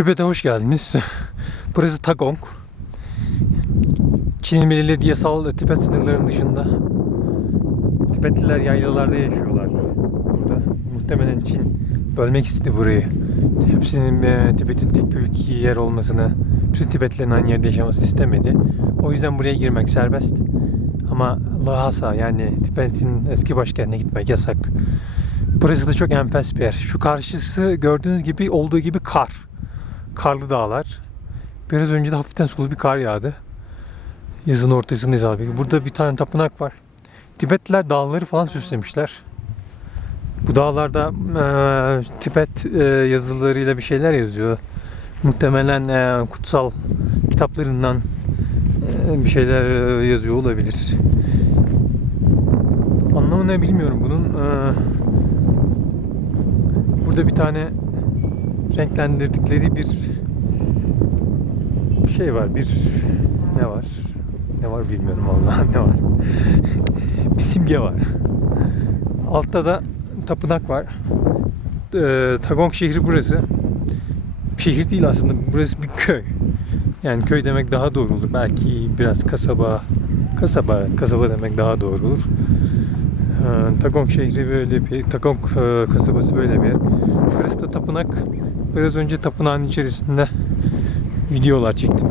Tibet'e hoş geldiniz. Burası Tagong. Çin'in belirlediği yasal Tibet sınırlarının dışında. Tibetliler yaylalarda yaşıyorlar burada. Muhtemelen Çin bölmek istedi burayı. Hepsinin e, Tibet'in tek büyük yer olmasını, bütün Tibetlilerin aynı yerde yaşamasını istemedi. O yüzden buraya girmek serbest. Ama Lhasa yani Tibet'in eski başkentine gitmek yasak. Burası da çok enfes bir yer. Şu karşısı gördüğünüz gibi olduğu gibi kar. Karlı dağlar. Biraz önce de hafiften sulu bir kar yağdı. Yazın ortasındayız abi. Burada bir tane tapınak var. Tibetliler dağları falan süslemişler. Bu dağlarda eee, Tibet eee, yazılarıyla bir şeyler yazıyor. Muhtemelen eee, kutsal kitaplarından eee, bir şeyler eee, yazıyor olabilir. Anlamı ne bilmiyorum bunun. Eee, burada bir tane renklendirdikleri bir şey var. Bir ne var? Ne var bilmiyorum vallahi ne var. bir simge var. Altta da tapınak var. Ee, Tagong şehri burası. Şehir değil aslında. Burası bir köy. Yani köy demek daha doğru olur. Belki biraz kasaba kasaba kasaba demek daha doğru olur. Ee, Tagong şehri böyle bir Tagong e, kasabası böyle bir yer. Şurası da tapınak. Biraz önce tapınağın içerisinde videolar çektim.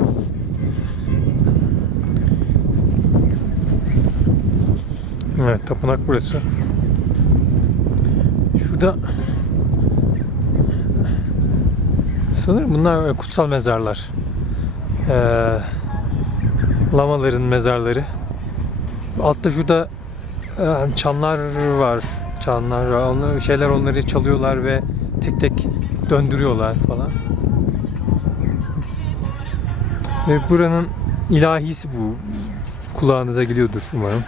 Evet, tapınak burası. Şurada sanırım bunlar kutsal mezarlar. Ee, lamaların mezarları. Altta şurada e, çanlar var. Çanlar var. Onlar, şeyler onları çalıyorlar ve tek tek döndürüyorlar falan. Ve buranın ilahisi bu. Kulağınıza geliyordur umarım.